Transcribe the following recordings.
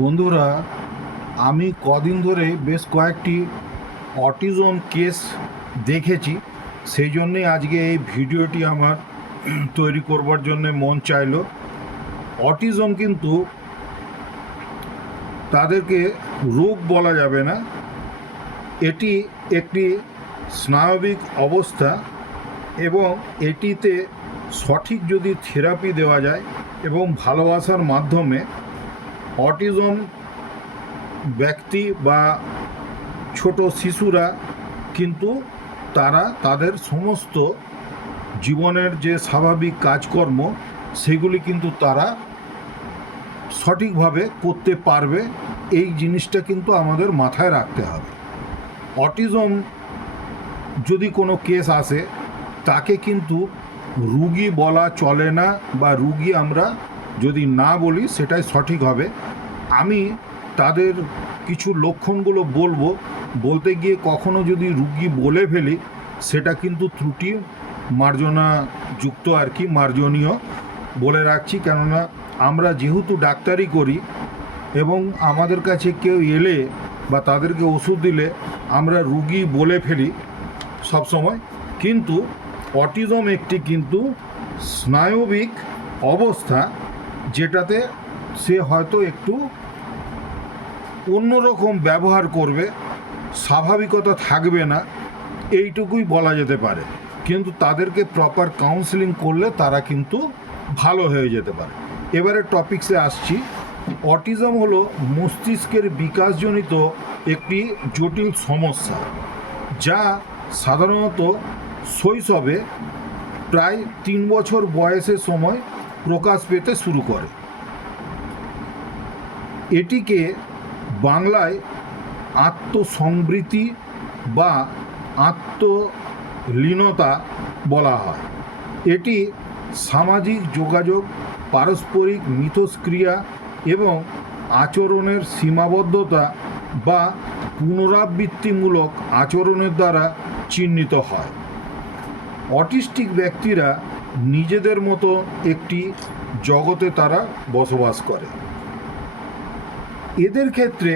বন্ধুরা, আমি কদিন ধরে বেশ কয়েকটি অটিজম কেস দেখেছি। সেই জন্যে আজকে এই ভিডিওটি আমার তৈরি করবার জন্য মন চাইলো। অটিজম কিন্তু তাদেরকে রোগ বলা যাবে না, এটি একটি স্নায়বিক অবস্থা এবং এটিতে সঠিক যদি থেরাপি দেওয়া যায় এবং ভালোবাসার মাধ্যমে অটিজম ব্যক্তি বা ছোট শিশুরা কিন্তু তারা তাদের সমস্ত জীবনের যে স্বাভাবিক কাজকর্ম সেগুলি কিন্তু তারা সঠিকভাবে করতে পারবে। এই জিনিসটা কিন্তু আমাদের মাথায় রাখতে হবে। অটিজম যদি কোনো কেস আসে তাকে কিন্তু রুগী বলা চলে না, বা রুগী আমরা যদি না বলি সেটাই সঠিক হবে। আমি তাদের কিছু লক্ষণগুলো বলতে গিয়ে কখনো যদি রুগী বলে ফেলি সেটা কিন্তু ত্রুটি মার্জনাযুক্ত মার্জনীয় বলে রাখছি। কেননা আমরা যেহেতু ডাক্তারি করি এবং আমাদের কাছে কেউ এলে বা তাদেরকে ওষুধ দিলে আমরা রুগী বলে ফেলি সবসময়, কিন্তু অটিজম একটি কিন্তু স্নায়বিক অবস্থা, যেটাতে সে হয়তো একটু অন্যরকম ব্যবহার করবে, স্বাভাবিকতা থাকবে না, এইটুকুই বলা যেতে পারে। কিন্তু তাদেরকে প্রপার কাউন্সেলিং করলে তারা কিন্তু ভালো হয়ে যেতে পারে। এবারে টপিকসে আসছি। অটিজম হলো মস্তিষ্কের বিকাশজনিত একটি জটিল সমস্যা, যা সাধারণত শৈশবে প্রায় 3 বছর বয়সের সময় প্রকাশ পেতে শুরু করে। এটিকে বাংলায় আত্মসংবৃতি বা আত্মলীনতা বলা হয়। এটি সামাজিক যোগাযোগ, পারস্পরিক মিথস্ক্রিয়া এবং আচরণের সীমাবদ্ধতা বা পুনরাবৃত্তিমূলক আচরণের দ্বারা চিহ্নিত হয়। অটিস্টিক ব্যক্তিরা নিজেদের মতো একটি জগতে তারা বসবাস করে। এদের ক্ষেত্রে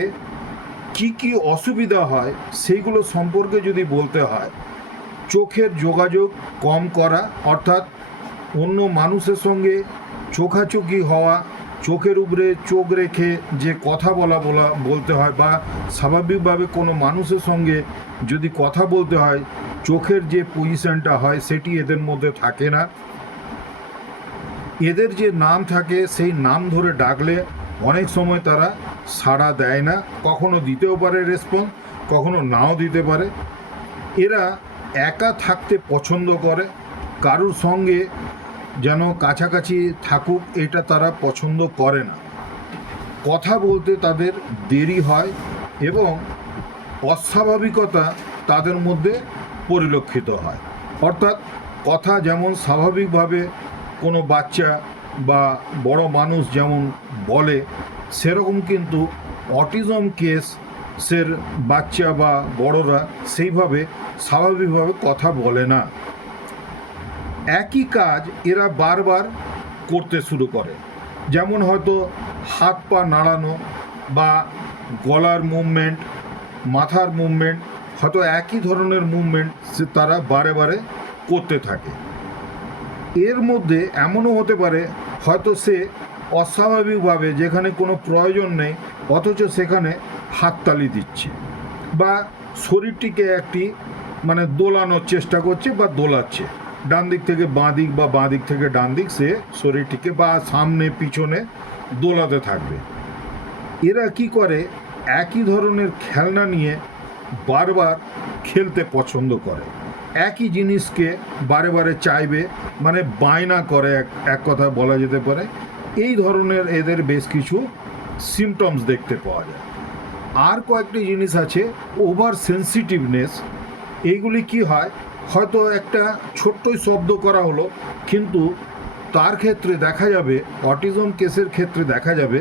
কি কি অসুবিধা হয় সেইগুলো সম্পর্কে যদি বলতে হয়, চোখের যোগাযোগ কম করা, অর্থাৎ অন্য মানুষের সঙ্গে চোখাচোখি হওয়া, চোখের উপরে চোখ রেখে যে কথা বলতে হয় বা স্বাভাবিকভাবে কোনো মানুষের সঙ্গে যদি কথা বলতে হয় চোখের যে পজিশনটা হয় সেটি এদের মধ্যে থাকে না। এদের যে নাম থাকে সেই নাম ধরে ডাকলে অনেক সময় তারা সাড়া দেয় না, কখনো দিতেও পারে রেসপন্স, কখনো নাও দিতে পারে। এরা একা থাকতে পছন্দ করে, কারুর সঙ্গে যেন কাছাকাছি থাকুক এটা তারা পছন্দ করে না। কথা বলতে তাদের দেরি হয় এবং অস্বাভাবিকতা তাদের মধ্যে পরিলক্ষিত হয়। অর্থাৎ কথা যেমন স্বাভাবিকভাবে কোনো বাচ্চা বা বড় মানুষ যেমন বলে, সেরকম কিন্তু অটিজম কেসের বাচ্চা বা বড়রা সেইভাবে স্বাভাবিকভাবে কথা বলে না। একই কাজ এরা বারবার করতে শুরু করে, যেমন হয়তো হাত পা নাড়ানো বা গলার মুভমেন্ট, মাথার মুভমেন্ট, হয়তো একই ধরনের মুভমেন্ট তারা বারে বারে করতে থাকে। এর মধ্যে এমনও হতে পারে হয়তো সে অস্বাভাবিকভাবে, যেখানে কোনো প্রয়োজন নেই অথচ সেখানে হাততালি দিচ্ছে বা শরীরটিকে একটি দোলানোর চেষ্টা করছে বা দোলাচ্ছে, ডান দিক থেকে বাঁ দিক বা বাঁ দিক থেকে ডান দিক সে শরীরটিকে বা সামনে পিছনে দোলাতে থাকবে। এরা কি করে, একই ধরনের খেলনা নিয়ে বারবার খেলতে পছন্দ করে, একই জিনিসকে বারে বারে চাইবে, বায়না করে এক কথা বলা যেতে পারে। এই ধরনের এদের বেশ কিছু সিমটমস দেখতে পাওয়া যায়। আর কয়েকটি জিনিস আছে, ওভার সেন্সিটিভনেস। এইগুলি কি হয়, হয়তো একটা ছোট্টই শব্দ করা হলো, কিন্তু তার ক্ষেত্রে দেখা যাবে, অটিজম কেসের ক্ষেত্রে দেখা যাবে